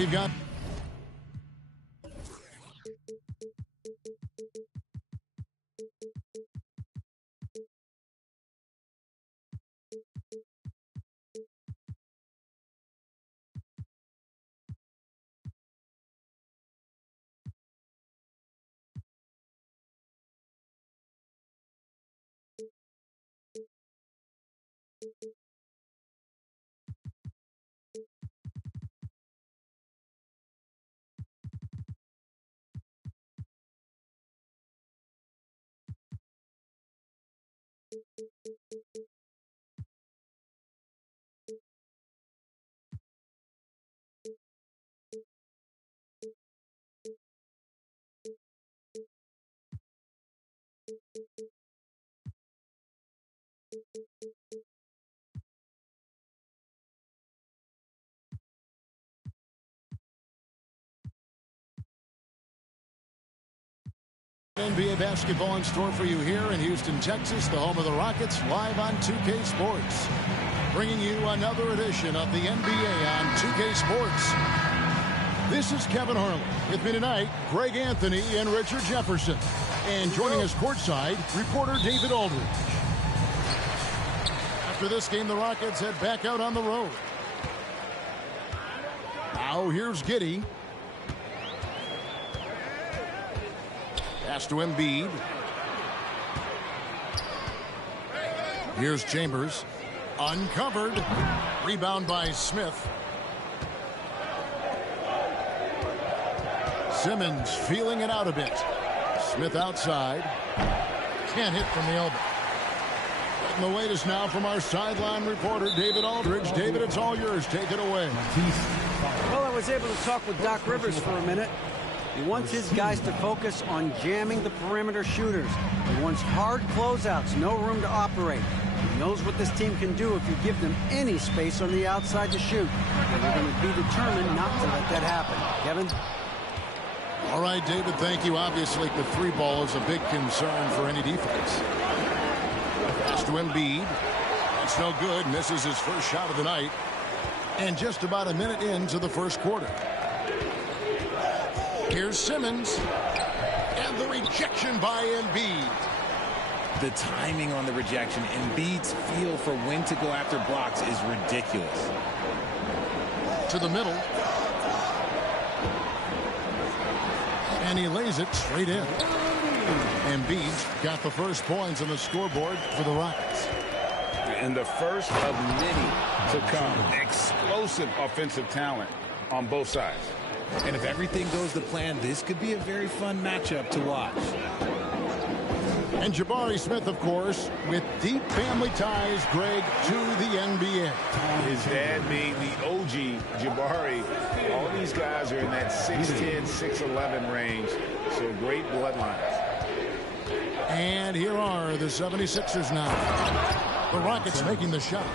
We've got NBA basketball in store for you here in Houston, Texas, the home of the Rockets, live on 2K Sports. Bringing you another edition of the NBA on 2K Sports. This is Kevin Harlan. With me tonight, Greg Anthony and Richard Jefferson. And joining us courtside, reporter David Aldridge. After this game, the Rockets head back out on the road. Now here's Giddey. Pass to Embiid. Here's Chambers. Uncovered. Rebound by Smith. Simmons feeling it out a bit. Smith outside. Can't hit from the elbow. And the latest now from our sideline reporter, David Aldridge. David, it's all yours. Take it away. Well, I was able to talk with Doc Rivers for a minute. He wants his guys to focus on jamming the perimeter shooters. He wants hard closeouts, no room to operate. He knows what this team can do if you give them any space on the outside to shoot. And they're going to be determined not to let that happen. Kevin? All right, David, thank you. Obviously, the three ball is a big concern for any defense. Pass to Embiid. That's no good. Misses his first shot of the night. And just about a minute into the first quarter. Here's Simmons. And the rejection by Embiid. The timing on the rejection, Embiid's feel for when to go after blocks is ridiculous. To the middle. And he lays it straight in. Embiid's got the first points on the scoreboard for the Rockets. And the first of many to come. Explosive offensive talent on both sides. And if everything goes to plan, this could be a very fun matchup to watch. And Jabari Smith, of course, with deep family ties, Greg, to the NBA. His dad made the OG Jabari. All these guys are in that 6'10", 6'11" range. So great bloodlines. And here are the 76ers now. The Rockets making the shot.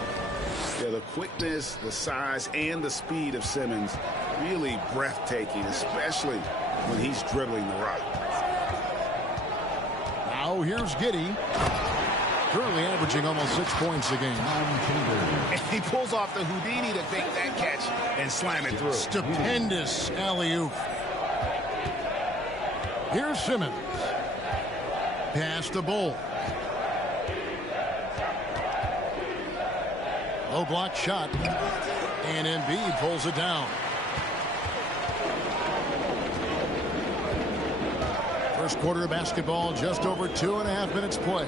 Yeah, the quickness, the size, and the speed of Simmons, really breathtaking, especially when he's dribbling the rock. Now here's Giddey. Currently averaging almost 6 points a game. And he pulls off the Houdini to take that catch and slam it through. Stupendous alley-oop. Here's Simmons. Pass to Bull. Low block shot. And Embiid pulls it down. First quarter of basketball, just over 2.5 minutes play.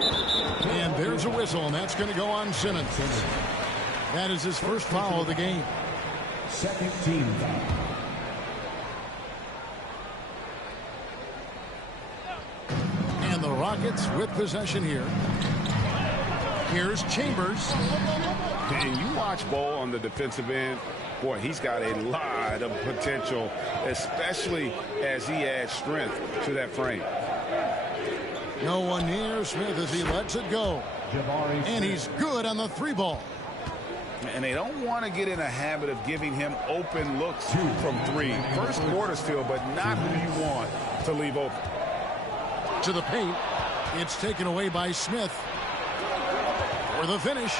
And there's a whistle, and that's going to go on Simmons. That is his first foul of the game. Second team foul. And the Rockets with possession here. Here's Chambers. And you watch Ball on the defensive end. Boy, he's got a lot of potential, especially as he adds strength to that frame. No one near Smith as he lets it go. And he's good on the 3-ball. And they don't want to get in a habit of giving him open looks from 3. First quarter still, but not who you want to leave open. To the paint. It's taken away by Smith. For the finish.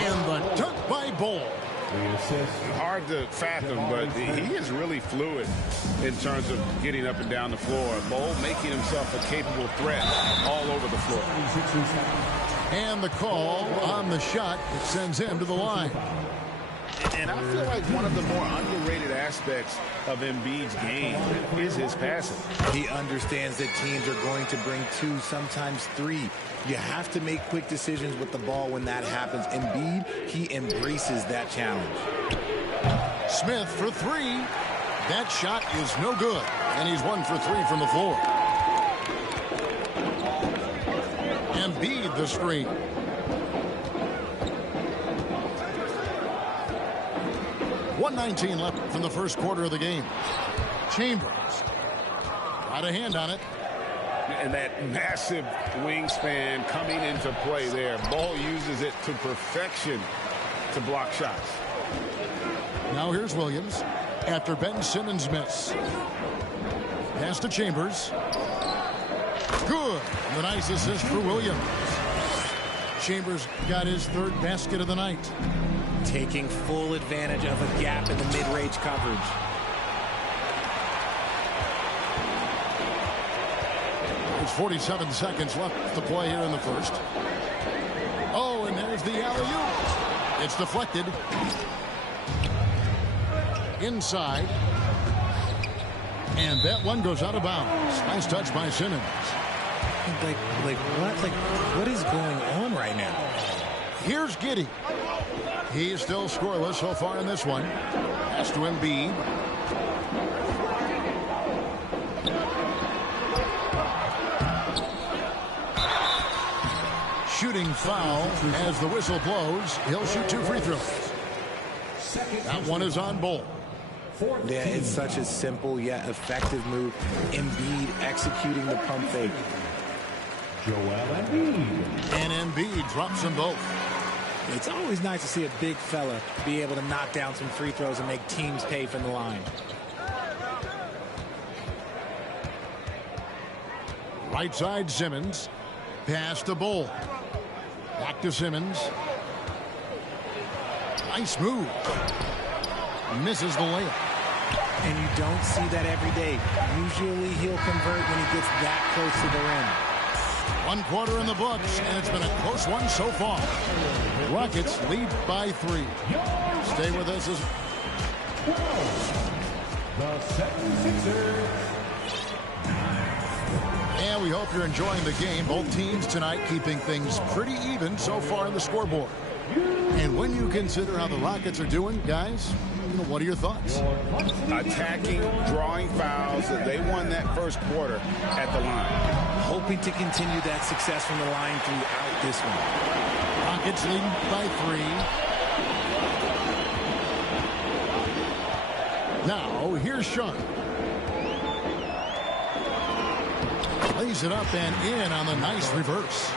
And the dunk by Bull. Hard to fathom, but he is really fluid in terms of getting up and down the floor. Bull making himself a capable threat all over the floor. And the call on the shot that sends him to the line. And I feel like one of the more underrated aspects of Embiid's game is his passing. He understands that teams are going to bring 2, sometimes 3. You have to make quick decisions with the ball when that happens. Embiid, he embraces that challenge. Smith for 3. That shot is no good. And he's 1 for 3 from the floor. Embiid the screen. .119 left from the first quarter of the game. Chambers got a hand on it. And that massive wingspan coming into play there. Ball uses it to perfection to block shots. Now here's Williams after Ben Simmons' miss. Pass to Chambers. Good. The nice assist for Williams. Chambers got his 3rd basket of the night. Taking full advantage of a gap in the mid-range coverage. There's 47 seconds left to play here in the first. Oh, and there's the alley-oop. It's deflected. Inside. And that one goes out of bounds. Nice touch by Simmons. What is going on right now? Here's Giddey. He's still scoreless so far in this one. Pass to Embiid. Shooting foul as the whistle blows. He'll shoot 2 free throws. That one is on Bull. Yeah, it's such a simple yet effective move. Embiid executing the pump fake. And Embiid drops them both. It's always nice to see a big fella be able to knock down some free throws and make teams pay from the line. Right side Simmons. Pass to Bull. Back to Simmons. Nice move. Misses the layup. And you don't see that every day. Usually he'll convert when he gets that close to the rim. 1 quarter in the books, and it's been a close one so far. Rockets lead by 3. Stay with us as The 76ers. and we hope you're enjoying the game. Both teams tonight keeping things pretty even so far in the scoreboard. And when you consider how the Rockets are doing, guys, what are your thoughts? Attacking, drawing fouls. They won that first quarter at the line. Hoping to continue that success from the line throughout this one. Rockets leading by 3. Now, here's Sean. Lays it up and in on the nice reverse.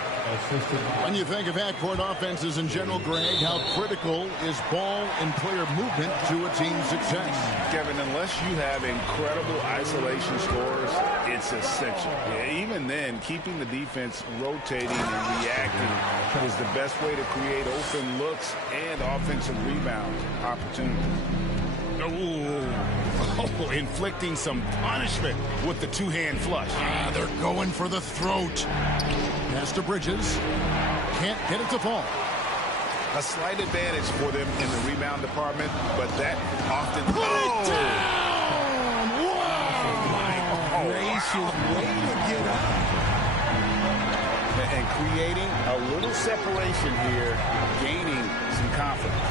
When you think of half-court offenses in general, Greg, how critical is ball and player movement to a team's success? Kevin, unless you have incredible isolation scores, it's essential. Even then, keeping the defense rotating and reacting is the best way to create open looks and offensive rebound opportunities. Oh, inflicting some punishment with the two-hand flush. They're going for the throat. Pass to Bridges. Can't get it to fall. A slight advantage for them in the rebound department, but that often... Put it down! Wow! Gracious way to get up. And creating a little separation here, gaining some confidence.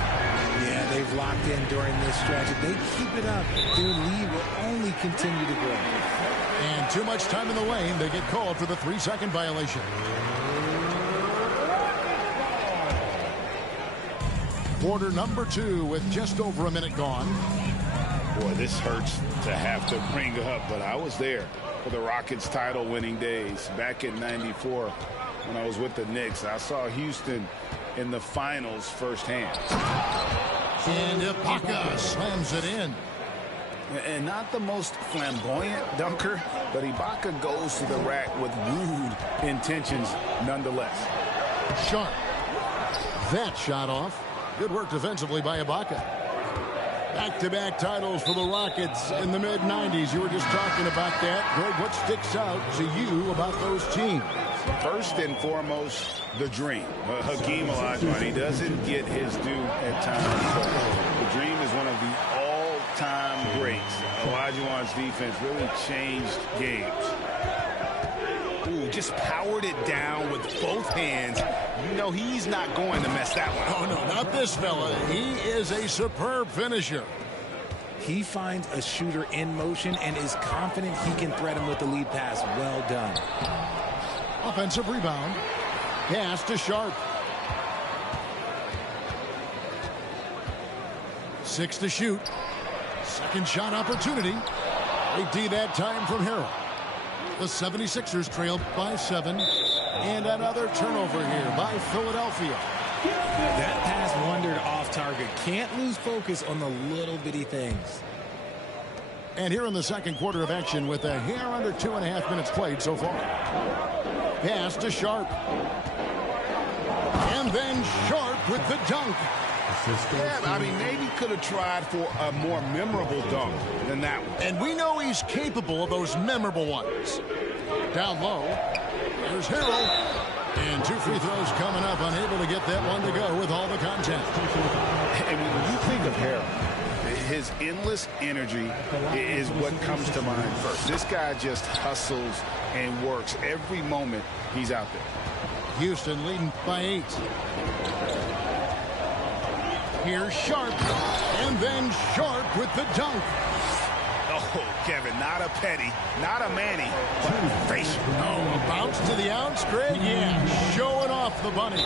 Yeah, they've locked in during this stretch. If they keep it up, their lead will only continue to grow. And too much time in the lane. They get called for the 3-second violation. Quarter number 2 with just over a minute gone. Boy, this hurts to have to bring up, but I was there for the Rockets title-winning days back in '94 when I was with the Knicks. I saw Houston in the finals firsthand. And Ibaka slams it in. And not the most flamboyant dunker, but Ibaka goes to the rack with rude intentions nonetheless. Sharp. That shot off. Good work defensively by Ibaka. Back-to-back titles for the Rockets in the mid-90s. You were just talking about that. Greg, what sticks out to you about those teams? First and foremost, the dream. Hakeem Olajuwon, he doesn't get his due at times, but the dream is one of the all-time greats. Olajuwon's defense really changed games. Ooh, just powered it down with both hands. You know he's not going to mess that one up. Oh, no, not this fella. He is a superb finisher. He finds a shooter in motion and is confident he can threat him with the lead pass. Well done. Offensive rebound. Pass to Sharp. 6 to shoot. Second shot opportunity. They D that time from Harrell. The 76ers trailed by 7. And another turnover here by Philadelphia. That pass wandered off target. Can't lose focus on the little bitty things. And here in the second quarter of action with a hair under 2.5 minutes played so far. Pass to Sharp. And then Sharp with the dunk. Yeah, I mean, maybe could have tried for a more memorable dunk than that one. And we know he's capable of those memorable ones. Down low. There's Harrell. And 2 free throws coming up. Unable to get that one to go with all the contact. And when you think of Harrell, his endless energy is what comes to mind first. This guy just hustles and works every moment he's out there. Houston leading by 8. Here's Sharp. And then Sharp with the dunk. Oh, Kevin, not a petty, not a Manny, but facial. Oh, a bounce to the outs, Greg? Yeah, showing off the bunny.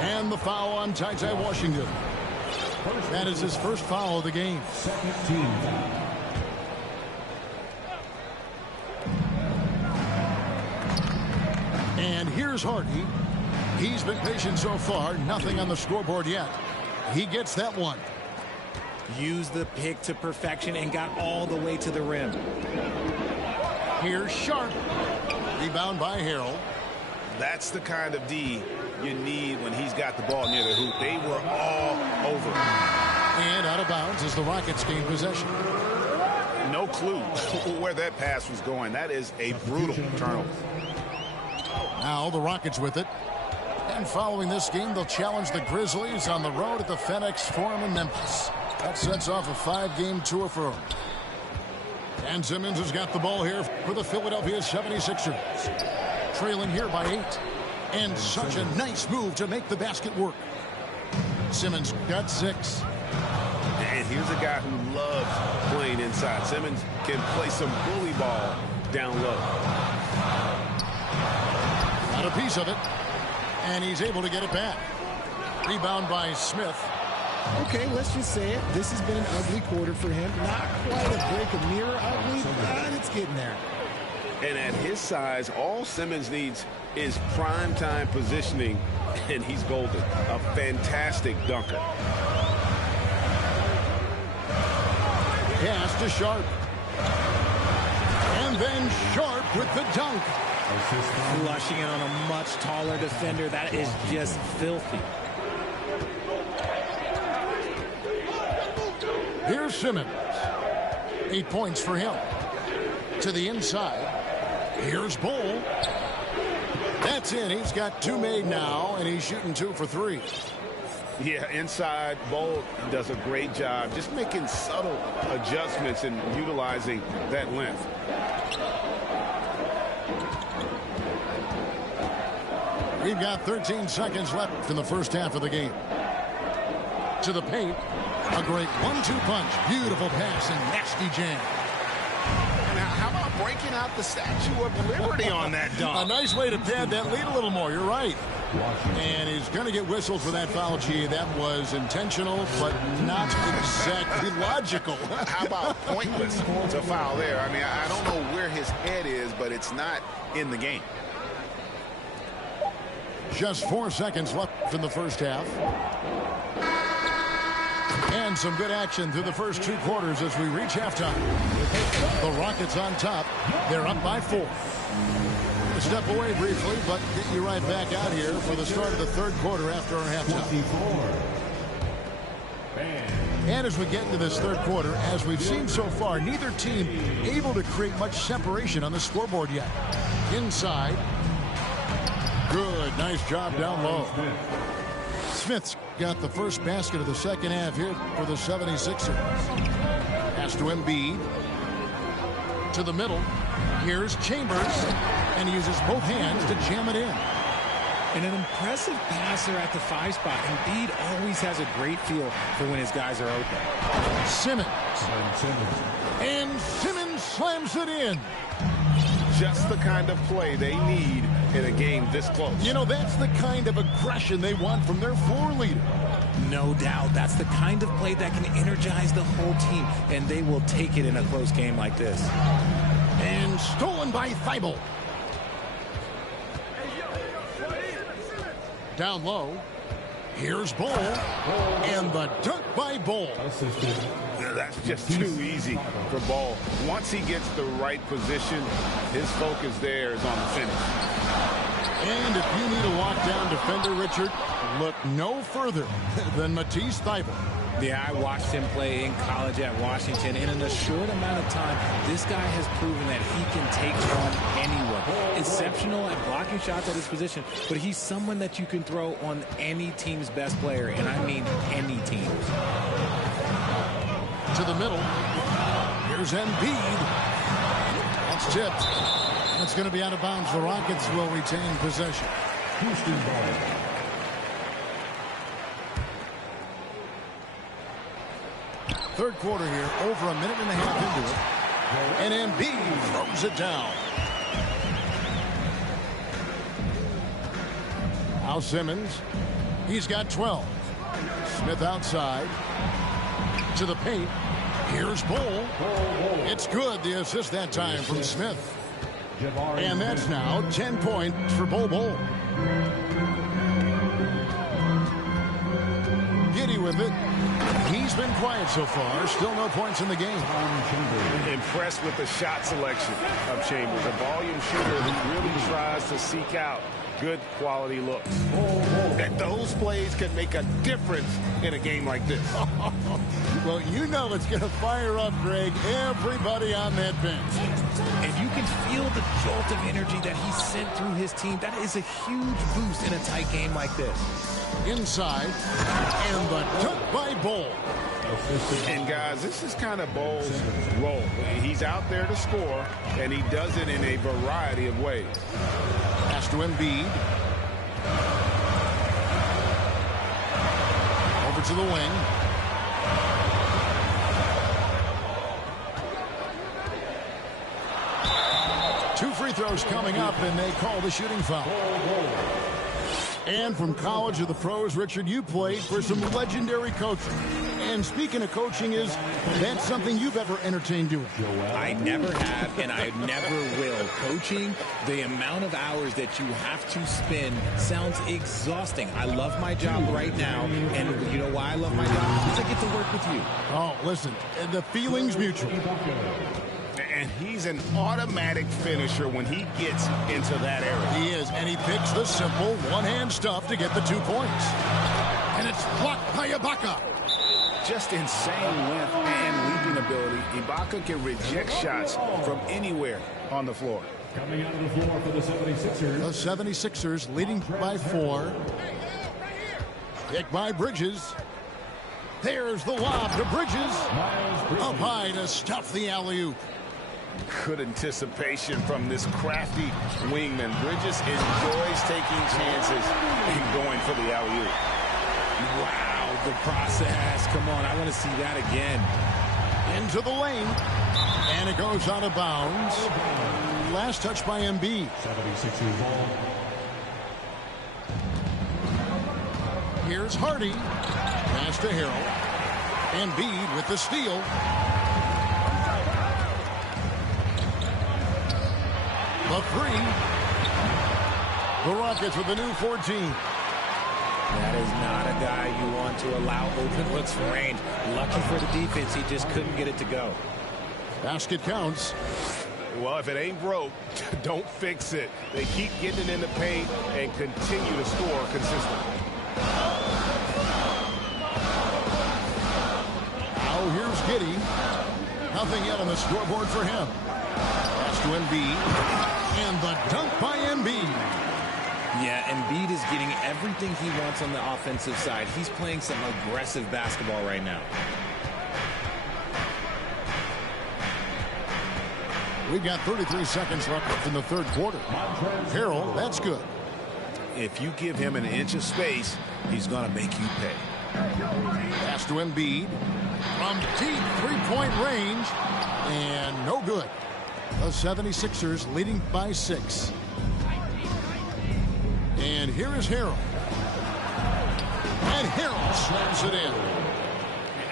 And the foul on Ty Washington. That is his first foul of the game. Second team foul. And here's Hardy. He's been patient so far. Nothing on the scoreboard yet. He gets that one. Used the pick to perfection and got all the way to the rim. Here's Sharp. Rebound by Harrell. That's the kind of D you need when he's got the ball near the hoop. They were all over him. And out of bounds as the Rockets gain possession. No clue where that pass was going. That is a brutal turnover. Now the Rockets with it. And following this game, they'll challenge the Grizzlies on the road at the FedEx Forum in Memphis. That sets off a 5-game tour for them. And Simmons has got the ball here for the Philadelphia 76ers. Trailing here by 8. And such a nice move to make the basket work. Simmons got 6. And here's a guy who loves playing inside. Simmons can play some bully ball down low. Got a piece of it. And he's able to get it back. Rebound by Smith. Okay, let's just say it. This has been an ugly quarter for him. Not quite a break of mirror ugly, but it's getting there. And at his size, all Simmons needs is prime-time positioning, and he's golden. A fantastic dunker. Pass to Sharp. And then Sharp with the dunk. Flushing it on a much taller defender. That is just filthy. Here's Simmons. 8 points for him. To the inside. Here's Bull. That's in. He's got 2 made now, and he's shooting 2 for 3. Yeah, inside, Bull does a great job just making subtle adjustments and utilizing that length. We've got 13 seconds left in the first half of the game. To the paint. A great 1-2 punch. Beautiful pass and nasty jam. Now, how about breaking out the Statue of Liberty on that dunk? A nice way to pad that lead a little more. You're right. And he's going to get whistled for that foul, G. That was intentional, but not exactly logical. How about pointless to foul there? I mean, I don't know where his head is, but it's not in the game. Just 4 seconds left in the first half. And some good action through the first 2 quarters as we reach halftime. The Rockets on top. They're up by 4. Step away briefly, but get you right back out here for the start of the third quarter after our halftime. And as we get into this third quarter, as we've seen so far, neither team able to create much separation on the scoreboard yet. Inside. Good. Nice job down low. Smith's got the first basket of the second half here for the 76ers. Pass to Embiid. To the middle. Here's Chambers. And he uses both hands to jam it in. And an impressive passer at the 5 spot. Embiid always has a great feel for when his guys are open. Simmons. And Simmons slams it in. Just the kind of play they need in a game this close. You know, that's the kind of aggression they want from their floor leader. No doubt. That's the kind of play that can energize the whole team, and they will take it in a close game like this. And stolen by Thibault. Down low. Here's Bull. And the dunk by Bull. That's just too easy for Ball. Once he gets the right position, his focus there is on the finish. And if you need a lockdown defender, Richard, look no further than Matisse Thybulle. Yeah, I watched him play in college at Washington, and in a short amount of time, this guy has proven that he can take on anyone. Exceptional at blocking shots at his position, but he's someone that you can throw on any team's best player, and I mean any team. To the middle. Here's Embiid. That's tipped. That's going to be out of bounds. The Rockets will retain possession. Houston ball. Third quarter here, over a minute and a half into it. And Embiid throws it down. Now Simmons. He's got 12. Smith outside. To the paint. Here's Bull. It's good. The assist that time from Smith. And that's now 10 points for Bull. Giddy with it. He's been quiet so far. Still no points in the game. Impressed with the shot selection of Chambers. A volume shooter who really tries to seek out good quality looks. And those plays can make a difference in a game like this. Well, you know it's going to fire up, Greg, everybody on that bench. And you can feel the jolt of energy that he sent through his team. That is a huge boost in a tight game like this. Inside, and the dunk by Bull. And, guys, this is kind of Bull's role. He's out there to score, and he does it in a variety of ways. Pass to Embiid. Over to the wing. Two free throws coming up, and they call the shooting foul. And from college to the pros, Richard, you played for some legendary coaches. And speaking of coaching, is that something you've ever entertained doing? I never have, and I never will. Coaching, the amount of hours that you have to spend sounds exhausting. I love my job right now, and you know why I love my job? Because I get to work with you. Oh, listen, the feeling's mutual. And he's an automatic finisher when he gets into that area. He is, and he picks the simple one-hand stuff to get the 2 points. And it's blocked by Ibaka. Just insane length and leaping ability. Ibaka can reject shots from anywhere on the floor. Coming out of the floor for the 76ers. The 76ers leading by 4. Picked by Bridges. There's the lob to Bridges. Up high to stuff the alley-oop. Good anticipation from this crafty wingman. Bridges enjoys taking chances and going for the alley-oop. Wow, the process. Come on, I want to see that again. Into the lane. And it goes out of bounds. Last touch by Embiid. 76ers ball. Here's Hardy. Pass to Harrell. Embiid with the steal. The 3. The Rockets with a new 14. That is not a guy you want to allow open looks from range. Lucky for the defense, he just couldn't get it to go. Basket counts. Well, if it ain't broke, don't fix it. They keep getting it in the paint and continue to score consistently. Now here's Giddey. Nothing yet on the scoreboard for him. Pass to Embiid. And the dunk by Embiid. Yeah, Embiid is getting everything he wants on the offensive side. He's playing some aggressive basketball right now. We've got 33 seconds left in the third quarter. Harrell, that's good. If you give him an inch of space, he's going to make you pay. Pass to Embiid. From deep three-point range. And no good. The 76ers leading by 6. And here is Harrell. And Harrell slams it in.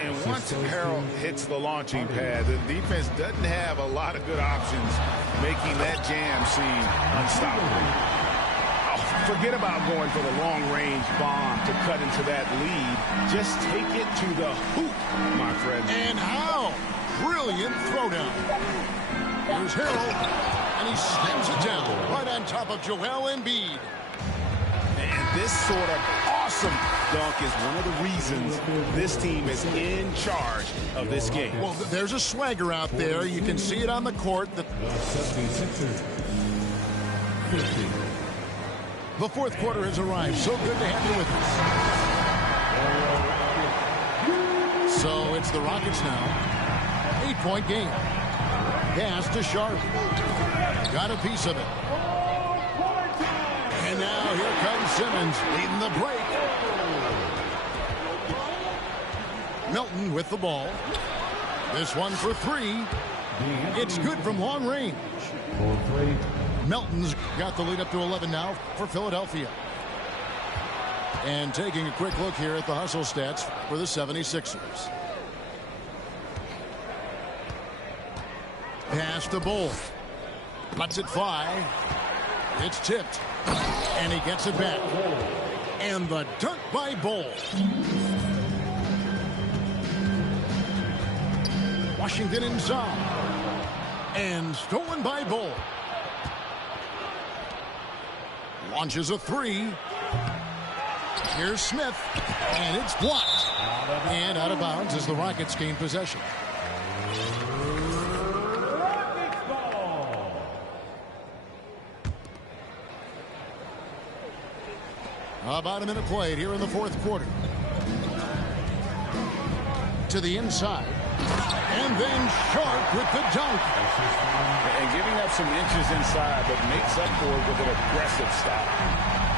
And once Harrell hits the launching pad, the defense doesn't have a lot of good options, making that jam seem unstoppable. Oh, forget about going for the long-range bomb to cut into that lead. Just take it to the hoop, my friend. And how? Brilliant throwdown. Here's Harrell, and he slams it down right on top of Joel Embiid. And this sort of awesome dunk is one of the reasons this team is in charge of this game. Well, there's a swagger out there. You can see it on the court. The 76ers. 50. The fourth quarter has arrived. So good to have you with us. So it's the Rockets now. 8-point game. Pass to Sharp. Got a piece of it. And now here comes Simmons leading the break. Melton with the ball. This one for 3. It's good from long range. Melton's got the lead up to 11 now for Philadelphia. And taking a quick look here at the hustle stats for the 76ers. Pass to Bull. Lets it fly. It's tipped. And he gets it back. And the dunk by Bull. Washington inside. And stolen by Bull. Launches a 3. Here's Smith. And it's blocked. And out of bounds as the Rockets gain possession. About a minute played here in the fourth quarter. To the inside. And then Sharp with the dunk. And giving up some inches inside, but makes up for it with an aggressive stop.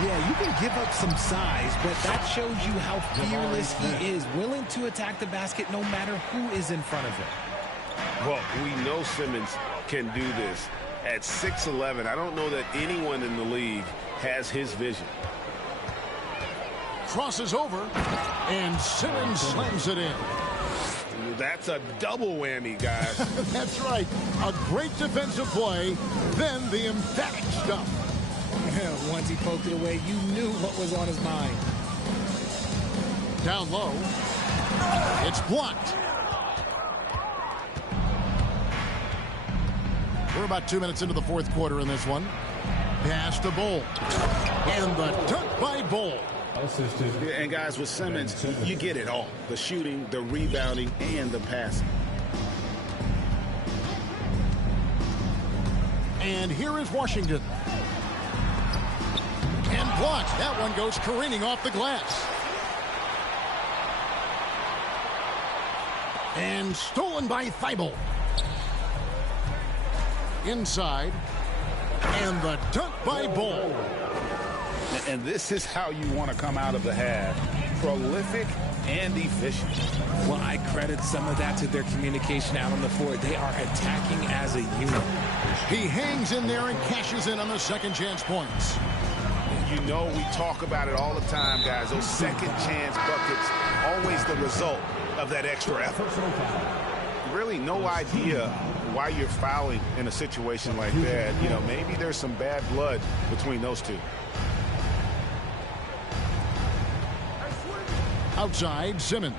Yeah, you can give up some size, but that shows you how fearless he is, willing to attack the basket no matter who is in front of him. Well, we know Simmons can do this. At 6'11", I don't know that anyone in the league has his vision. crosses over, and Simmons slams it in. That's a double whammy, guys. That's right. A great defensive play, then the emphatic stuff. Once he poked it away, you knew what was on his mind. Down low. It's blocked. We're about 2 minutes into the fourth quarter in this one. Pass to Bull. And the dunk by Bull. And guys, with Simmons, you get it all. The shooting, the rebounding, and the passing. And here is Washington. And blocked. That one goes careening off the glass. And stolen by Thibault. Inside. And the dunk by Bull. And this is how you want to come out of the half. Prolific and efficient. Well, I credit some of that to their communication out on the floor. They are attacking as a unit. He hangs in there and cashes in on the second chance points. You know, we talk about it all the time, guys. Those second chance buckets, always the result of that extra effort. Really no idea why you're fouling in a situation like that. You know, maybe there's some bad blood between those two. Outside, Simmons.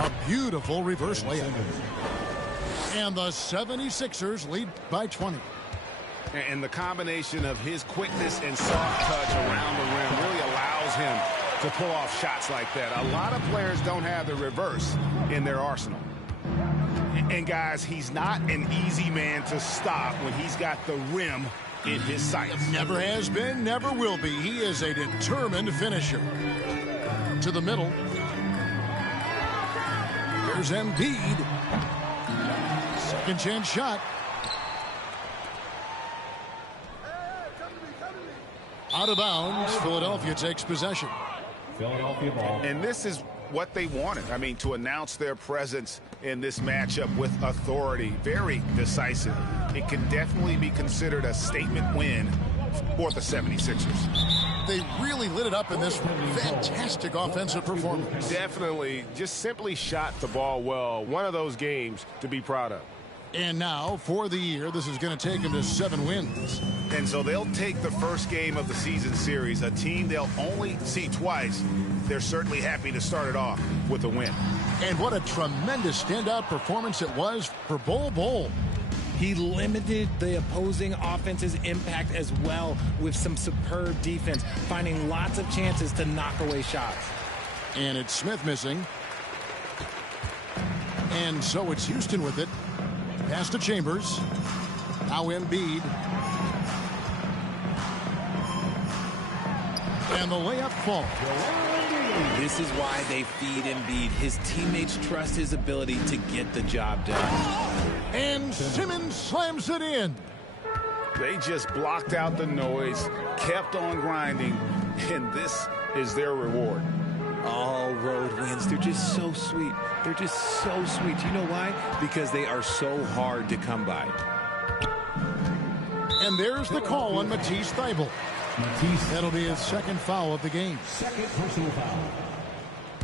A beautiful reverse layup. And the 76ers lead by 20. And the combination of his quickness and soft touch around the rim really allows him to pull off shots like that. A lot of players don't have the reverse in their arsenal. And guys, he's not an easy man to stop when he's got the rim in his sights. Never has been, never will be. He is a determined finisher. To the middle. Here's Embiid. Second chance shot. Out of bounds. Philadelphia takes possession. Philadelphia ball. And this is what they wanted. I mean, to announce their presence in this matchup with authority. Very decisive. It can definitely be considered a statement win for the 76ers. They really lit it up in this fantastic offensive performance. Definitely just simply shot the ball well. One of those games to be proud of. And now, for the year, this is going to take them to 7 wins. And so they'll take the first game of the season series, a team they'll only see twice. They're certainly happy to start it off with a win. And what a tremendous standout performance it was for Bol. He limited the opposing offense's impact as well with some superb defense, finding lots of chances to knock away shots. And it's Smith missing. And so it's Houston with it. Pass to Chambers. Now Embiid. And the layup falls. This is why they feed Embiid. His teammates trust his ability to get the job done. And Simmons slams it in. They just blocked out the noise, kept on grinding, and this is their reward. All road wins. They're just so sweet. They're just so sweet. You know why? Because they are so hard to come by. And there's the call on Matisse Thybulle. That'll be his second foul of the game. Second personal foul.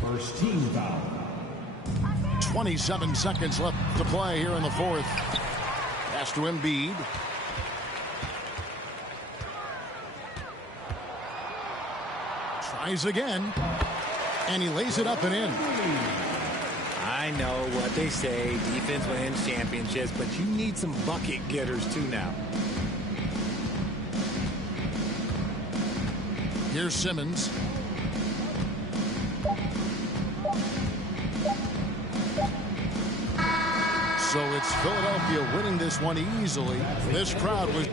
First team foul. 27 seconds left to play here in the fourth. Pass to Embiid. Tries again. And he lays it up and in. I know what they say, defense wins championships, but you need some bucket getters too now. Here's Simmons. So it's Philadelphia winning this one easily. This crowd was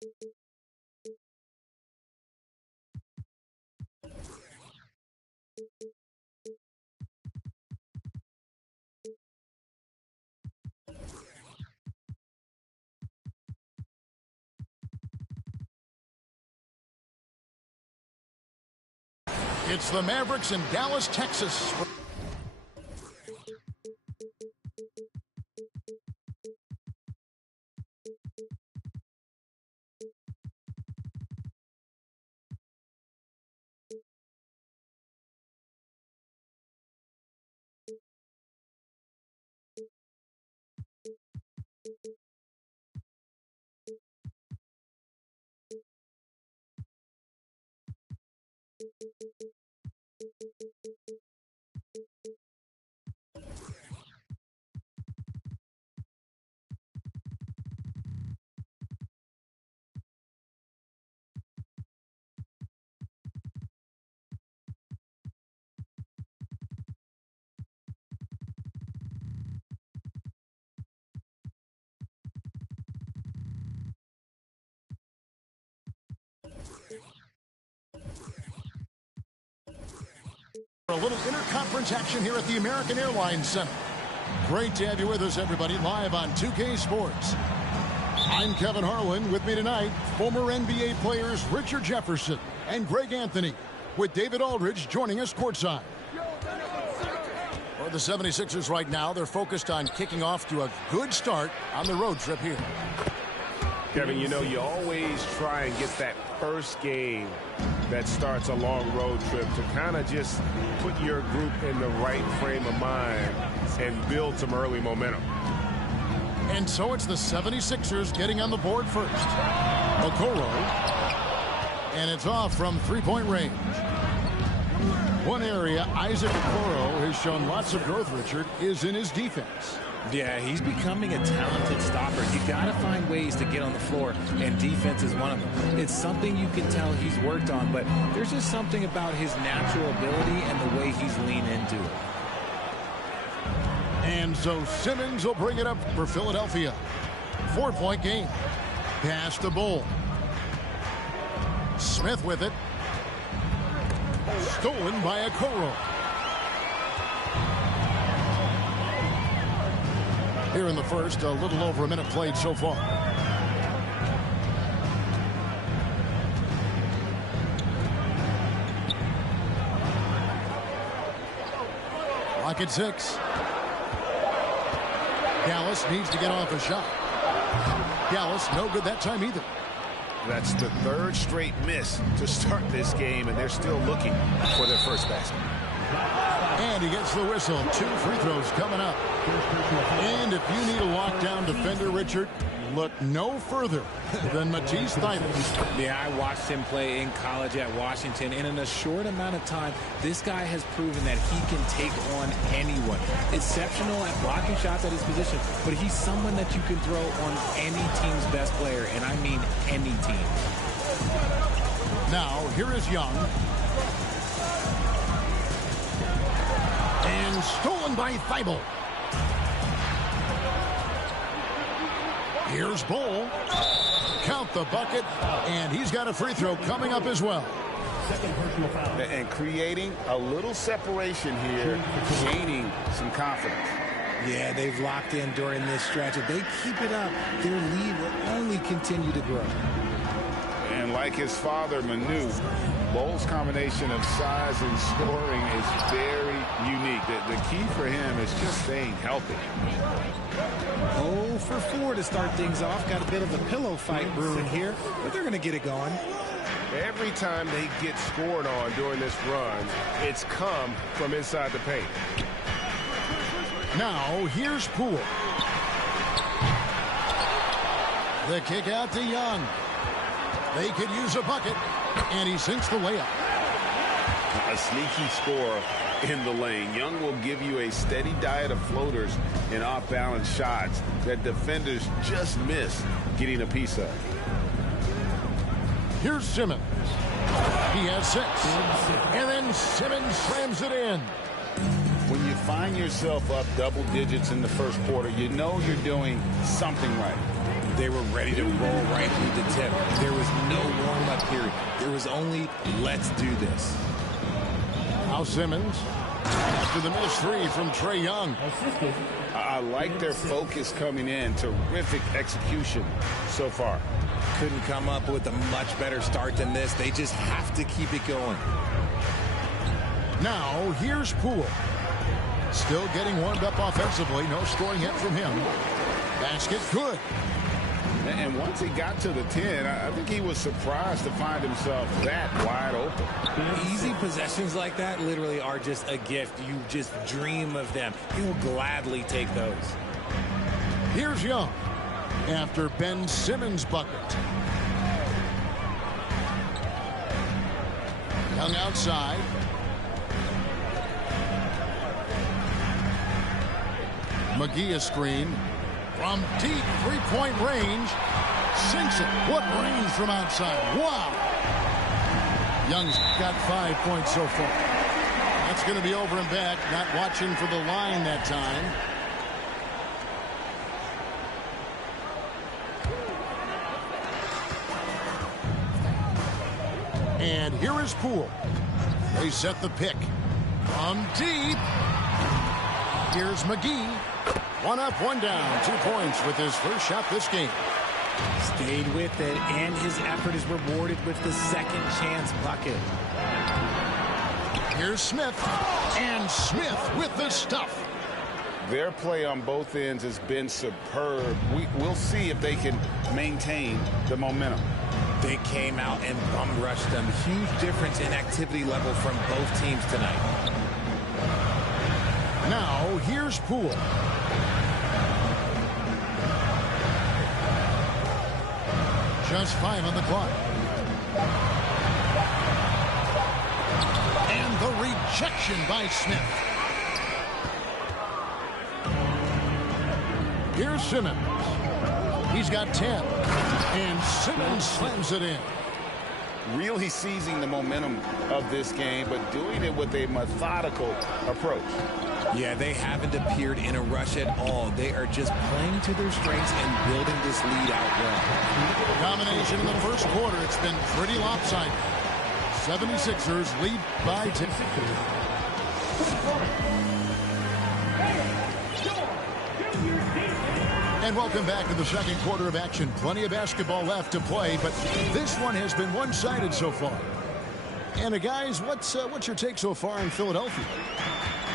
It's the Mavericks in Dallas, Texas. A little interconference action here at the American Airlines Center. Great to have you with us, everybody, live on 2K Sports. I'm Kevin Harlan. With me tonight, former NBA players Richard Jefferson and Greg Anthony, with David Aldridge joining us courtside. For the 76ers right now, they're focused on kicking off to a good start on the road trip here. Kevin, you know, you always try and get that first game that starts a long road trip to kind of just put your group in the right frame of mind and build some early momentum. And so it's the 76ers getting on the board first. Okoro. And it's off from three-point range. One area Isaac Okoro has shown lots of growth, Richard, is in his defense. Yeah, he's becoming a talented stopper. You got to find ways to get on the floor, and defense is one of them. It's something you can tell he's worked on, but there's just something about his natural ability and the way he's leaned into it. And so Simmons will bring it up for Philadelphia. 4-point game. Pass to Bull. Smith with it. Stolen by Okoro. Here in the first, a little over a minute played so far. Lock at 6. Dallas needs to get off a shot. Dallas no good that time either. That's the third straight miss to start this game, and they're still looking for their first basket. And he gets the whistle. 2 free throws coming up. And if you need a lockdown defender, Richard, look no further than Matisse Thybulle. Yeah, I watched him play in college at Washington, and in a short amount of time, this guy has proven that he can take on anyone. Exceptional at blocking shots at his position, but he's someone that you can throw on any team's best player, and I mean any team. Now, here is Young. And stolen by Thybulle. Here's Bull. Count the bucket, and he's got a free throw coming up as well. And creating a little separation here, gaining some confidence. Yeah, they've locked in during this stretch. If they keep it up, their lead will only continue to grow. And like his father, Manu, Bull's combination of size and scoring is very unique. The key for him is just staying healthy. 0 for 4 to start things off. Got a bit of a pillow fight brewing here, but they're going to get it going. Every time they get scored on during this run, it's come from inside the paint. Now, here's Poole. The kick out to Young. They could use a bucket, and he sinks the layup. A sneaky score in the lane. Young will give you a steady diet of floaters and off-balance shots that defenders just miss getting a piece of. Here's Simmons. He has 6. And then Simmons slams it in. When you find yourself up double digits in the first quarter, you know you're doing something right. They were ready to roll right through the tip. There was no warm-up period. There was only, let's do this. Now Simmons after the missed three from Trae Young. I like their focus coming in. Terrific execution so far. Couldn't come up with a much better start than this. They just have to keep it going. Now here's Poole. Still getting warmed up offensively. No scoring hit from him. Basket good. And once he got to the 10, I think he was surprised to find himself that wide open. Easy possessions like that literally are just a gift. You just dream of them. He'll gladly take those. Here's Young after Ben Simmons' bucket. Young outside. McGee a screen. From deep three-point range. Sinks it. What range from outside. Wow. Young's got 5 points so far. That's going to be over and back. Not watching for the line that time. And here is Poole. They set the pick. From deep. Here's McGee. One up, one down. 2 points with his first shot this game. Stayed with it, and his effort is rewarded with the second chance bucket. Here's Smith. And Smith with the stuff. Their play on both ends has been superb. We'll see if they can maintain the momentum. They came out and bum rushed them. Huge difference in activity level from both teams tonight. Now, here's Poole. Just 5 on the clock. And the rejection by Smith. Here's Simmons. He's got 10. And Simmons slams it in. Really seizing the momentum of this game, but doing it with a methodical approach. Yeah, they haven't appeared in a rush at all. They are just playing to their strengths and building this lead out well. Domination in the first quarter. It's been pretty lopsided. 76ers lead by 10. And welcome back to the second quarter of action. Plenty of basketball left to play, but this one has been one-sided so far. And guys, what's your take so far in Philadelphia?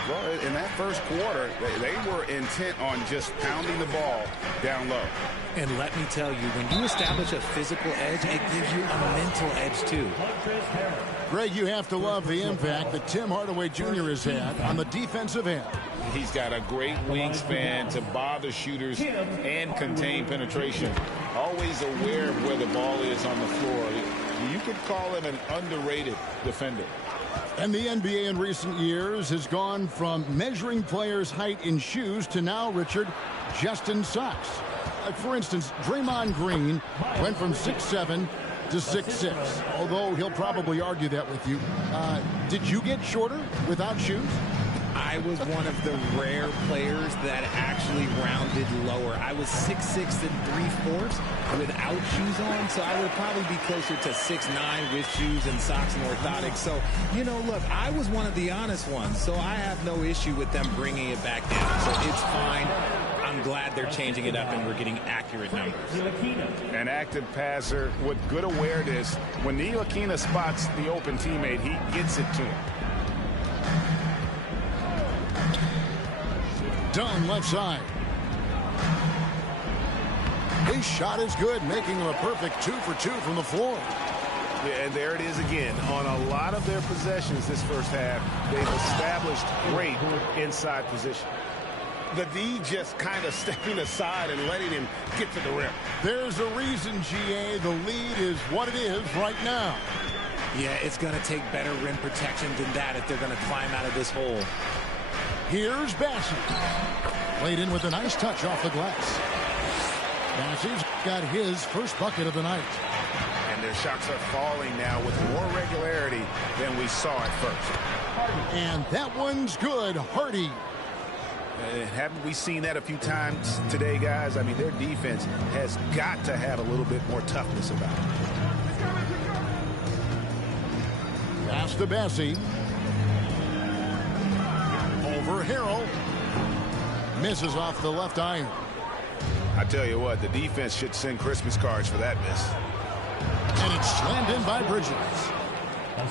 Well, in that first quarter, they were intent on just pounding the ball down low. And let me tell you, when you establish a physical edge, it gives you a mental edge, too. Greg, you have to love the impact that Tim Hardaway Jr. has had on the defensive end. He's got a great wingspan to bother shooters and contain penetration. Always aware of where the ball is on the floor. You could call him an underrated defender. And the NBA in recent years has gone from measuring players' height in shoes to now, Richard, just in socks. Like, for instance, Draymond Green went from 6'7" to 6'6", although he'll probably argue that with you. Did you get shorter without shoes? I was one of the rare players that actually rounded lower. I was 6'6" and 3/4 without shoes on, so I would probably be closer to 6'9" with shoes and socks and orthotics. So, you know, look, I was one of the honest ones, so I have no issue with them bringing it back down. So it's fine. I'm glad they're changing it up and we're getting accurate numbers. An active passer with good awareness. When Ntilikina spots the open teammate, he gets it to him. Dunn left side. His shot is good, making him a perfect 2 for 2 from the floor. Yeah, and there it is again. On a lot of their possessions this first half, they've established great inside position. The D just kind of stepping aside and letting him get to the rim. There's a reason, GA, the lead is what it is right now. Yeah, it's going to take better rim protection than that if they're going to climb out of this hole. Here's Bassett. Played in with a nice touch off the glass. Bassett's got his first bucket of the night. And their shots are falling now with more regularity than we saw at first. And that one's good. Hardy. Haven't we seen that a few times today, guys? I mean, their defense has got to have a little bit more toughness about it. Pass to Bessie. Over Harrell. Misses off the left iron. I tell you what, the defense should send Christmas cards for that miss. And it's slammed in by Bridges.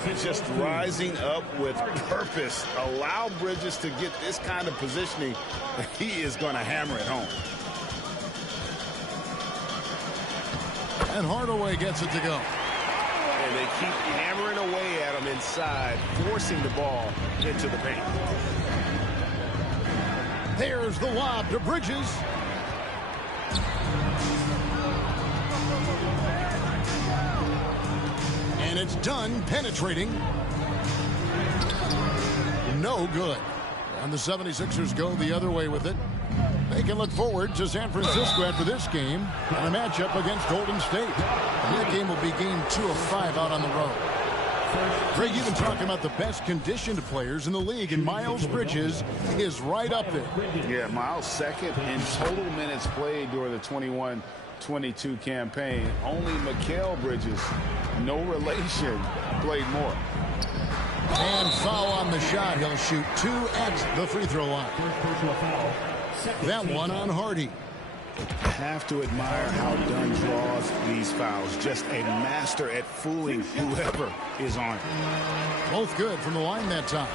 It's just rising up with purpose. Allow Bridges to get this kind of positioning. He is going to hammer it home. And Hardaway gets it to go. And they keep hammering away at him inside, forcing the ball into the paint. There's the lob to Bridges. And it's done penetrating. No good. And the 76ers go the other way with it. They can look forward to San Francisco after this game and a matchup against Golden State. And that game will be game 2 of 5 out on the road. Greg, you've been talking about the best conditioned players in the league, and Miles Bridges is right up there. Yeah, Miles second in total minutes played during the 21-22 campaign. Only Mikal Bridges, no relation, played more. And foul on the shot. He'll shoot 2 at the free throw line. That one on Hardy. Have to admire how Dunn draws these fouls. Just a master at fooling whoever is on it. Both good from the line that time.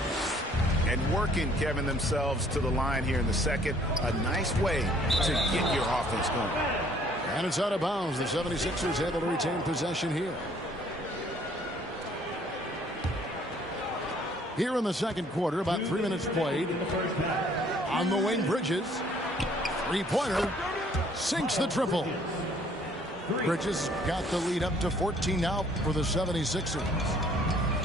And working, Kevin, themselves to the line here in the second. A nice way to get your offense going. And it's out of bounds. The 76ers able to retain possession here. Here in the second quarter, about 3 minutes played. On the wing, Bridges. Three-pointer. Sinks the triple. Bridges got the lead up to 14 now for the 76ers.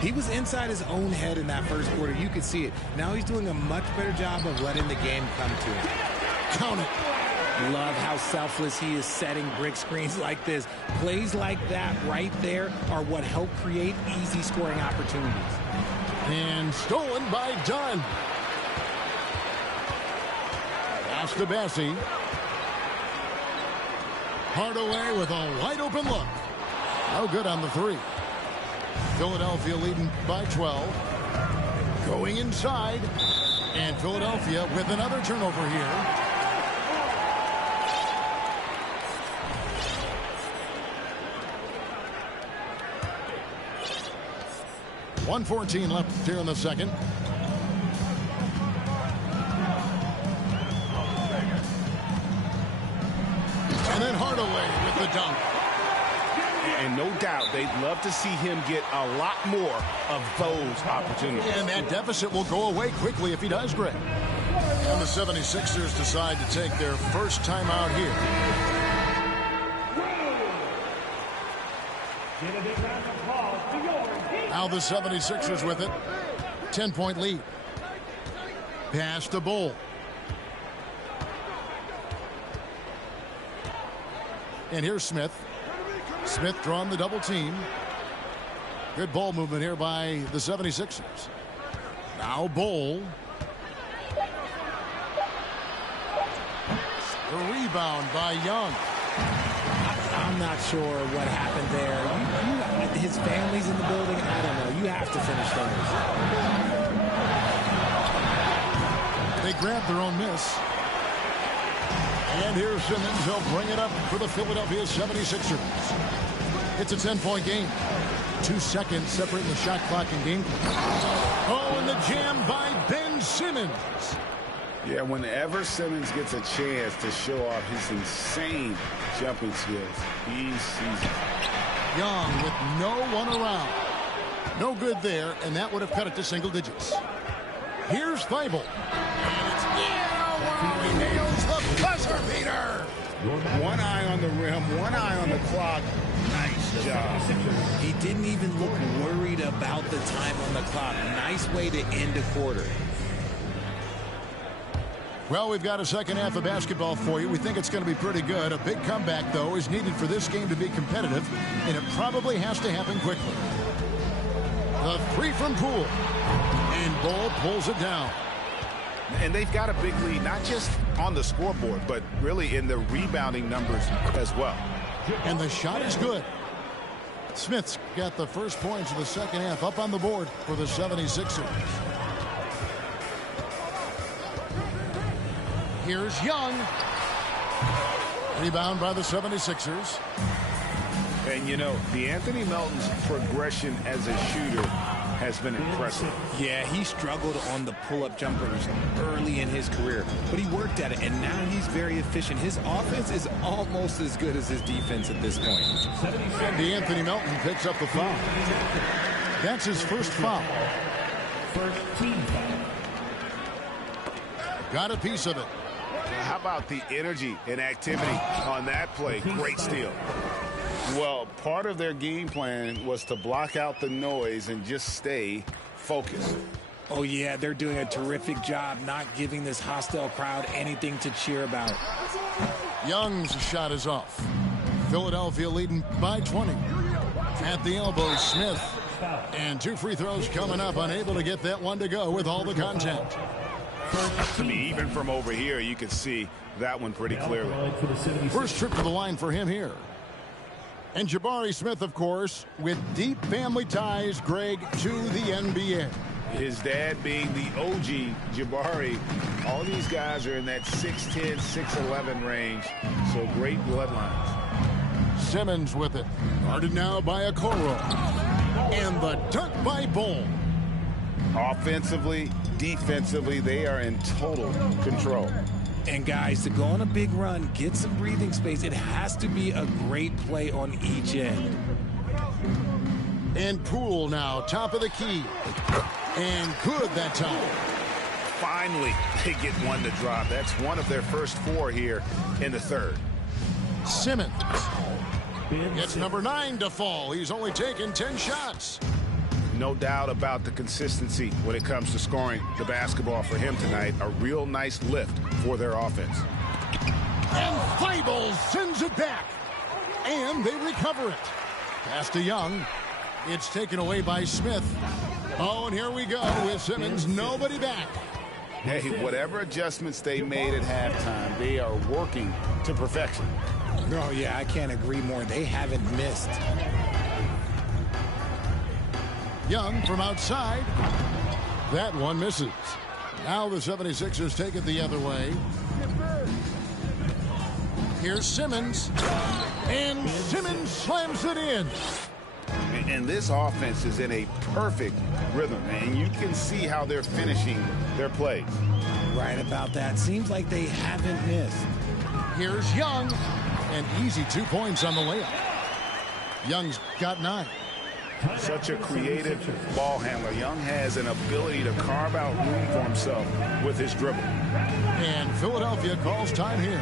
He was inside his own head in that first quarter. You could see it. Now he's doing a much better job of letting the game come to him. Count it. Love how selfless he is setting brick screens like this. Plays like that right there are what help create easy scoring opportunities. And stolen by Dunn. Pass to Bessie. Hardaway with a wide open look. No good on the three. Philadelphia leading by 12. Going inside. And Philadelphia with another turnover here. .114 left here in the second. And then Hardaway with the dunk. And no doubt they'd love to see him get a lot more of those opportunities. And that deficit will go away quickly if he does, Greg. And the 76ers decide to take their first time out here. Now the 76ers with it. 10-point lead. Pass to Bull. And here's Smith. Smith drawing the double team. Good ball movement here by the 76ers. Now Bull. The rebound by Young. I'm not sure what happened there. His family's in the building. I don't know. You have to finish those. They grabbed their own miss. And here's Simmons. He'll bring it up for the Philadelphia 76ers. It's a 10-point game. 2 seconds separating the shot clock and game. Oh, and the jam by Ben Simmons. Yeah, whenever Simmons gets a chance to show off his insane jumping skills, he sees it. Young with no one around. No good there, and that would have cut it to single digits. Here's Thibault. And it's he nails the buzzer beater. One eye on the rim, one eye on the clock. Nice job. He didn't even look worried about the time on the clock. Nice way to end a quarter. Well, we've got a second half of basketball for you. We think it's going to be pretty good. A big comeback, though, is needed for this game to be competitive, and it probably has to happen quickly. The three from Poole. And Bull pulls it down. And they've got a big lead, not just on the scoreboard, but really in the rebounding numbers as well. And the shot is good. Smith's got the first points of the second half up on the board for the 76ers. Here's Young. Rebound by the 76ers. And, you know, DeAnthony Melton's progression as a shooter has been impressive. Yeah, he struggled on the pull-up jumpers early in his career, but he worked at it, and now he's very efficient. His offense is almost as good as his defense at this point. And DeAnthony Melton picks up the foul. That's his first foul. First team foul. Got a piece of it. How about the energy and activity on that play? Great steal. Well, part of their game plan was to block out the noise and just stay focused. Oh, yeah, they're doing a terrific job not giving this hostile crowd anything to cheer about. Young's shot is off. Philadelphia leading by 20. At the elbow, Smith. And 2 free throws coming up, unable to get that one to go with all the contact. I mean, even from over here, you could see that one pretty clearly. First trip to the line for him here. And Jabari Smith, of course, with deep family ties, Greg, to the NBA. His dad being the OG Jabari. All these guys are in that 6'10", 6'11" range. So great bloodlines. Simmons with it. Guarded now by Okoro. And the dunk by Bull. Offensively, defensively, they are in total control. And guys, to go on a big run, get some breathing space, it has to be a great play on each end. And Poole now, top of the key. And good that time. Finally, they get one to drop. That's one of their first 4 here in the third. Simmons gets number 9 to fall. He's only taken 10 shots. No doubt about the consistency when it comes to scoring the basketball for him tonight. A real nice lift for their offense. And Feibel sends it back. And they recover it. Pass to Young. It's taken away by Smith. Oh, and here we go with Simmons. Nobody back. Hey, whatever adjustments they made at halftime, they are working to perfection. Oh, yeah, I can't agree more. They haven't missed. Young from outside. That one misses. Now the 76ers take it the other way. Here's Simmons. And Simmons slams it in. And this offense is in a perfect rhythm, and you can see how they're finishing their plays. Right about that. Seems like they haven't missed. Here's Young. An easy 2 points on the layup. Young's got 9. Such a creative ball handler. Young has an ability to carve out room for himself with his dribble. And Philadelphia calls time here.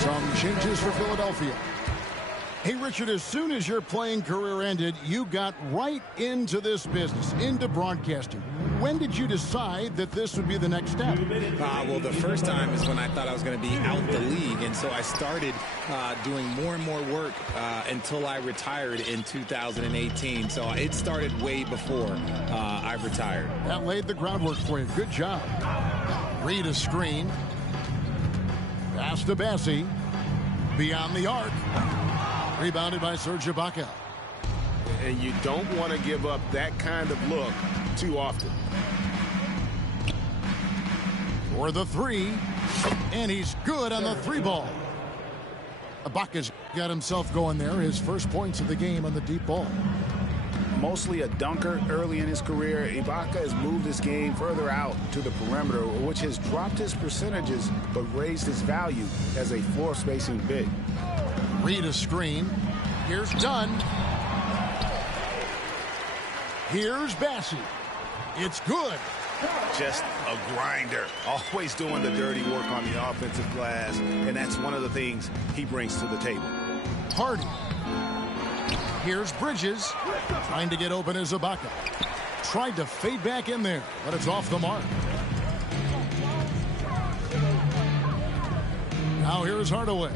Some changes for Philadelphia. Hey, Richard, as soon as your playing career ended, you got right into this business, into broadcasting. When did you decide that this would be the next step? Well, the first time is when I thought I was going to be out the league, and so I started doing more and more work until I retired in 2018. So it started way before I retired. That laid the groundwork for you. Good job. Read a screen. Pass to Bassi. Beyond the arc. Rebounded by Serge Ibaka. And you don't want to give up that kind of look too often. For the 3. And he's good on the 3 ball. Ibaka's got himself going there. His first points of the game on the deep ball. Mostly a dunker early in his career, Ibaka has moved his game further out to the perimeter, which has dropped his percentages but raised his value as a floor spacing big. Read a screen. Here's Dunn. Here's Bassi. It's good. Just a grinder. Always doing the dirty work on the offensive glass, and that's one of the things he brings to the table. Hardy. Here's Bridges. Trying to get open as Ibaka. Tried to fade back in there, but it's off the mark. Now here's Hardaway.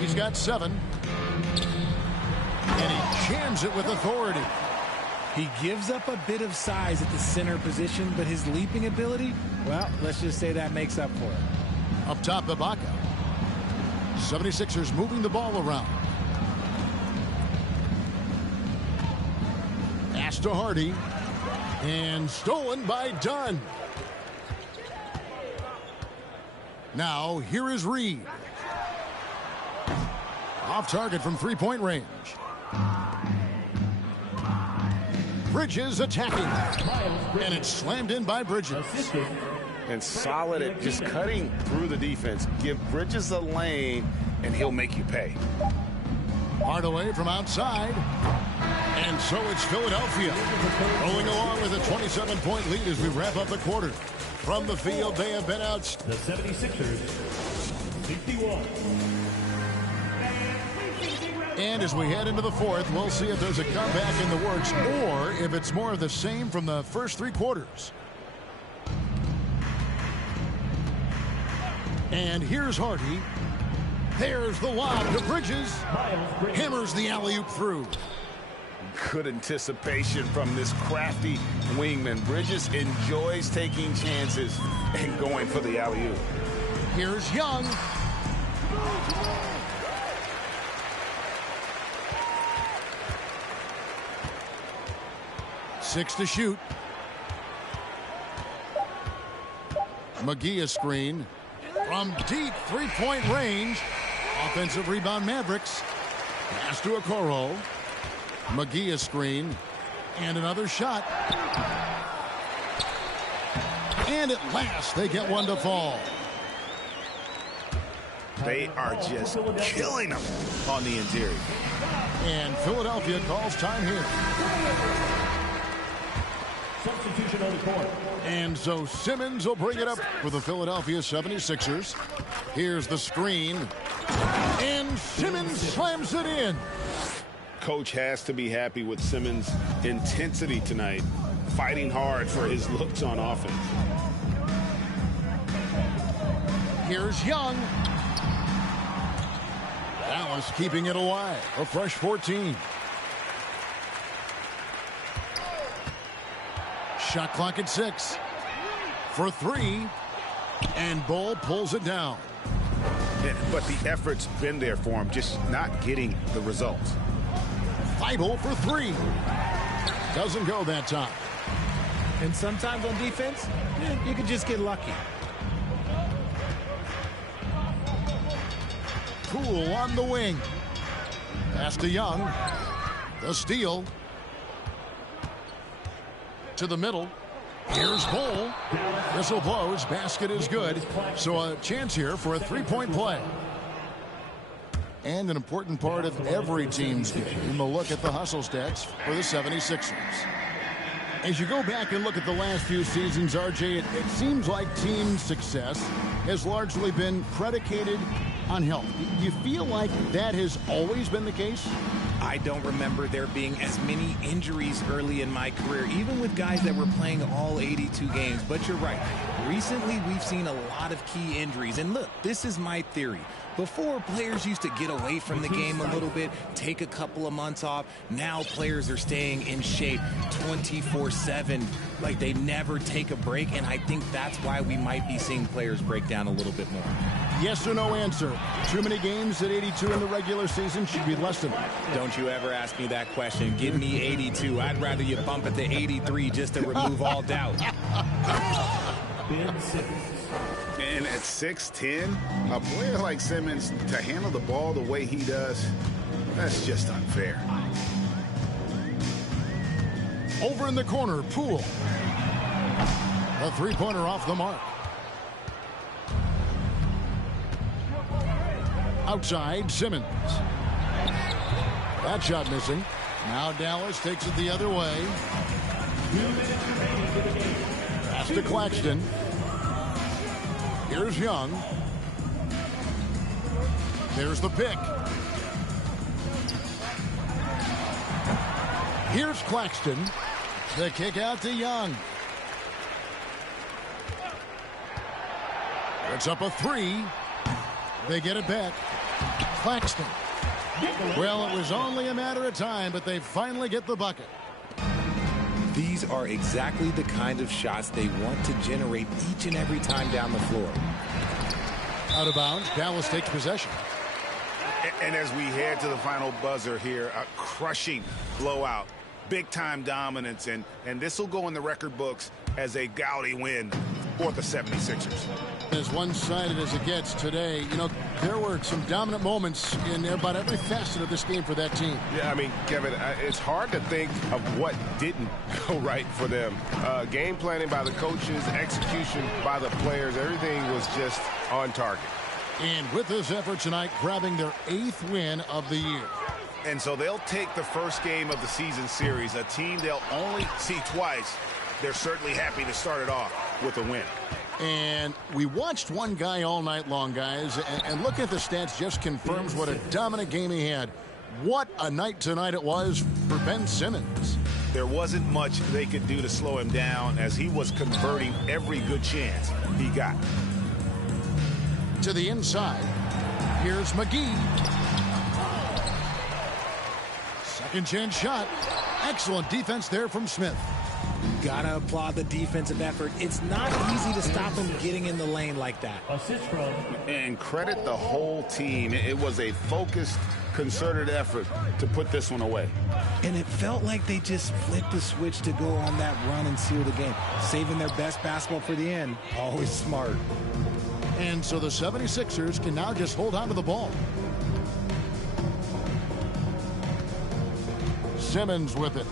He's got 7. And he jams it with authority. He gives up a bit of size at the center position, but his leaping ability, well, let's just say that makes up for it. Up top, Ibaka. 76ers moving the ball around. Pass to Hardy. And stolen by Dunn. Now, here is Reed. Off target from three-point range. Bridges attacking. And it's slammed in by Bridges. And solid at just cutting through the defense. Give Bridges a lane, and he'll make you pay. Hardaway from outside. And so it's Philadelphia rolling along with a 27-point lead as we wrap up the quarter. From the field, they have been out. The 76ers, 61. And as we head into the fourth, we'll see if there's a comeback in the works or if it's more of the same from the first 3 quarters. And here's Hardy. There's the lob to Bridges. Hammers the alley-oop through. Good anticipation from this crafty wingman. Bridges enjoys taking chances and going for the alley-oop. Here's Young. Six to shoot. McGee a screen. From deep three-point range. Offensive rebound Mavericks. Pass to Okoro. McGee a screen. And another shot. And at last they get one to fall. They are just killing them on the interior. And Philadelphia calls time here. Substitution on the court. And so Simmons will bring it up for the Philadelphia 76ers. Here's the screen. And Simmons slams it in. Coach has to be happy with Simmons' intensity tonight, fighting hard for his looks on offense. Here's Young. Dallas keeping it alive. A fresh 14. Shot clock at 6. For 3. And Bull pulls it down. But the effort's been there for him, just not getting the results. Feibel for 3. Doesn't go that time. And sometimes on defense, you can just get lucky. Poole on the wing. Pass to Young. The steal. To the middle. Here's Bull. Whistle blows. Basket is good. So a chance here for a three-point play. And an important part of every team's game, a look at the hustle stats for the 76ers. As you go back and look at the last few seasons, RJ, it seems like team success has largely been predicated on health. Do you feel like that has always been the case? I don't remember there being as many injuries early in my career, even with guys that were playing all 82 games. But you're right. Recently, we've seen a lot of key injuries. And look, this is my theory. Before, players used to get away from the game a little bit, take a couple of months off. Now players are staying in shape 24/7, like they never take a break, and I think that's why we might be seeing players break down a little bit more. Yes or no answer. Too many games at 82 in the regular season should be less than that. Don't you ever ask me that question. Give me 82. I'd rather you bump it to 83 just to remove all doubt. Ben Simmons. And at 6'10", a player like Simmons, to handle the ball the way he does, that's just unfair. Over in the corner, Poole. A three-pointer off the mark. Outside, Simmons. That shot missing. Now Dallas takes it the other way. Pass to Claxton. Here's Young. There's the pick. Here's Claxton. The kick out to Young. It's up a 3. They get it back. Claxton. Well, it was only a matter of time, but they finally get the bucket. These are exactly the kind of shots they want to generate each and every time down the floor. Out of bounds, Dallas takes possession. And as we head to the final buzzer here, a crushing blowout, big-time dominance, and this will go in the record books as a gaudy win for the 76ers. As one-sided as it gets today, you know, there were some dominant moments in about every facet of this game for that team. Yeah, I mean, Kevin, it's hard to think of what didn't go right for them. Game planning by the coaches, execution by the players, everything was just on target. And with this effort tonight, grabbing their 8th win of the year. And so they'll take the first game of the season series, a team they'll only see twice. They're certainly happy to start it off with a win. And we watched one guy all night long, guys, and looking at the stats just confirms what a dominant game he had. What a night tonight it was for Ben Simmons. There wasn't much they could do to slow him down as he was converting every good chance he got. To the inside, here's McGee. Second chance shot. Excellent defense there from Smith. Gotta applaud the defensive effort. It's not easy to stop him getting in the lane like that. And credit the whole team. It was a focused, concerted effort to put this one away. And it felt like they just flipped the switch to go on that run and seal the game. Saving their best basketball for the end. Always smart. And so the 76ers can now just hold on to the ball. Simmons with it.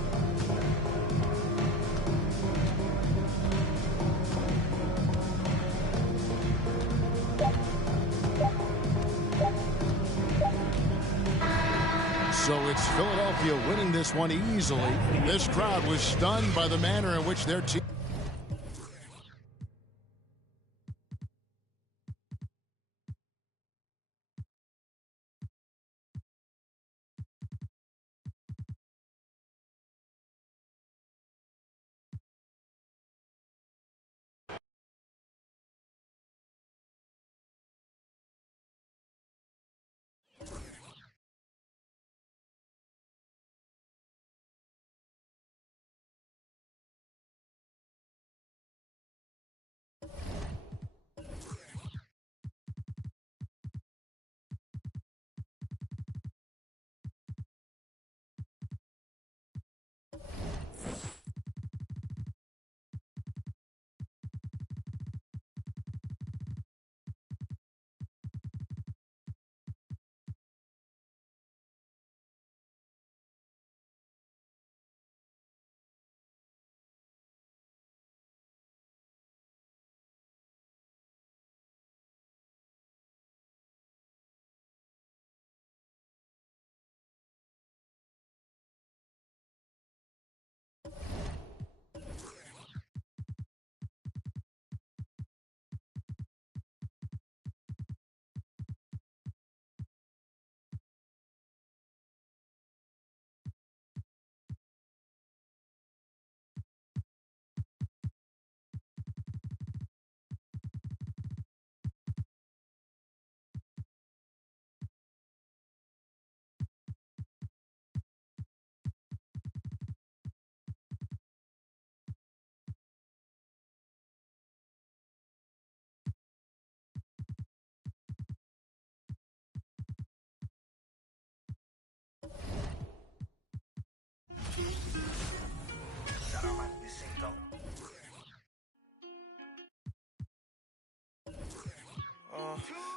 So it's Philadelphia winning this one easily. This crowd was stunned by the manner in which their team...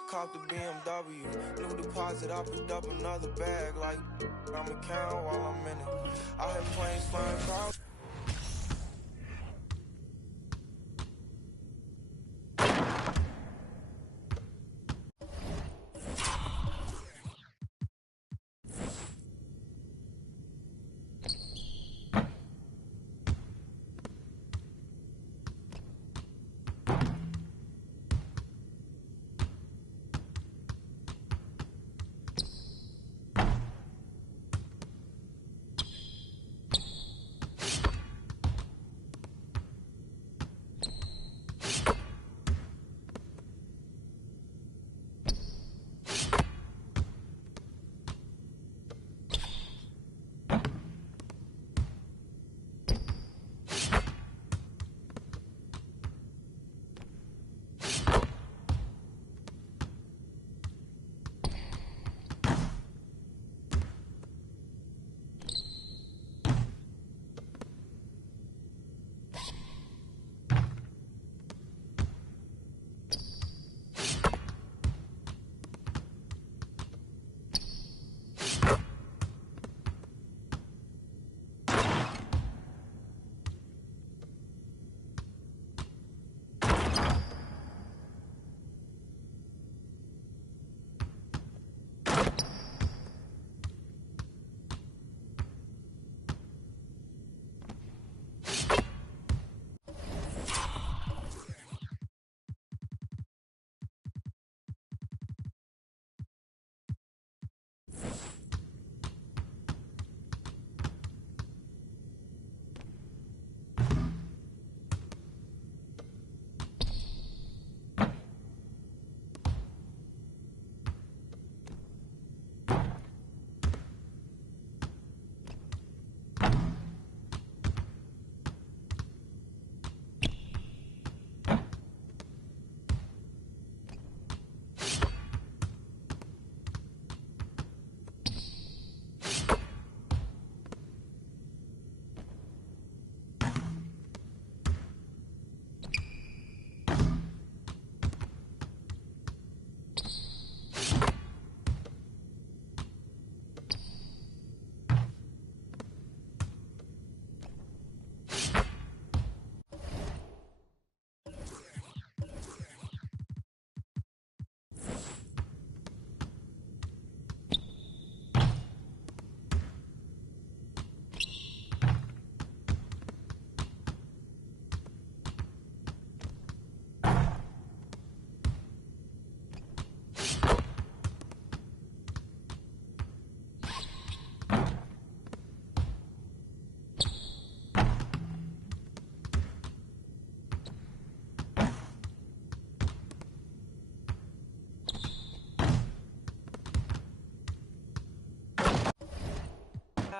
Cop the BMW, new deposit, I picked up another bag, like I'm a count while I'm in it. I had planes flying across.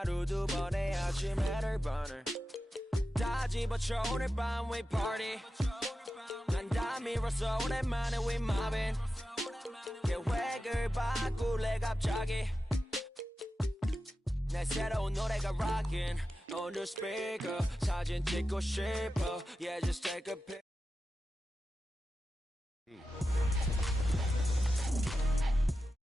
하루 두 번의 아침 header burner 다 집어쳐 오늘 밤 we party 난 다 밀었어 오랜만에 we mobbing 계획을 바꿀래 갑자기 내 새로운 노래가 rockin' on the speaker 사진 찍고 싶어 yeah just take a pic